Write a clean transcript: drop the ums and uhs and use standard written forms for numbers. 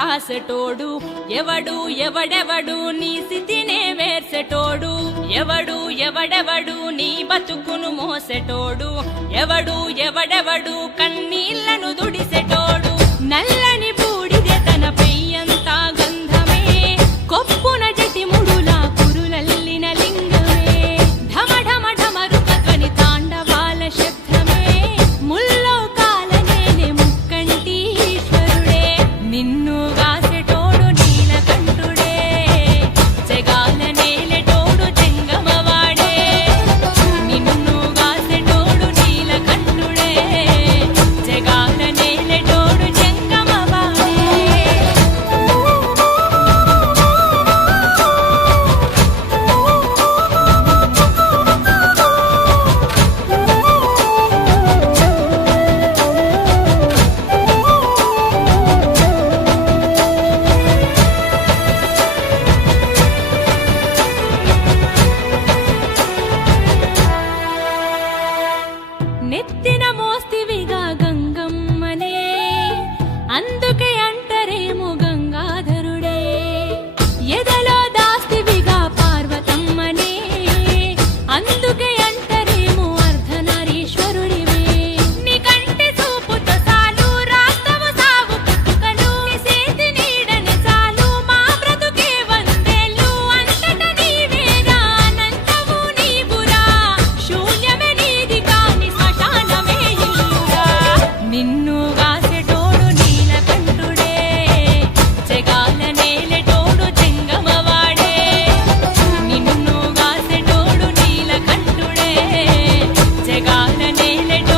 రాసెటోడు ఎవడు ఎవడెవడు నీ స్థితినే వేర్సెటోడు ఎవడు ఎవడెవడు నీ బతుకును మోసెటోడు ఎవడు ఎవడెవడు కన్నీళ్లను దుడిసెటోడు నల్లని బూడిదే తన పెయ్యంతా గంధమే కొప్పున జటిముడులా కురులల్లిన లింగమే ఢమ ఢమ ఢమరుక ధ్వని తాండవాల శబ్దమే ముల్లోకాల నేనే ముక్కంటి ఈశ్వరుడే నిన్ను గాసెటోడు నీలకంఠుడే జగాల నేలెటోడు జంగమవాడే నిన్ను గాసెటోడు నీలకంఠుడే జగాల నేలెటోడు జంగమవాడే నెత్తిన మోస్తివిగా గంగమ్మనే అందుకే అంటరేమో గంగాధరుడే ఎదలో దాస్తివిగా పార్వతమ్మనే అందుకే అంటరేమో అర్ధనారీశ్వరుడివే నీ కంటి చూపుతో సాలు రాస్తవు సాగు పుట్టుకలు నీ చేతి నీడని చాలు మా బ్రతుకే వందేళ్ళు అంతట నీవేరా అనంతవు నీవురా శూన్యమే నీది కాని శ్మశానమే ఇల్లురా నిన్ను గాసెటోడు నీలకంఠుడే జగాల నేలెటోడు జంగమవాడే నిన్ను గాసెటోడు నీలకంఠుడే జగాల నేలెటోడు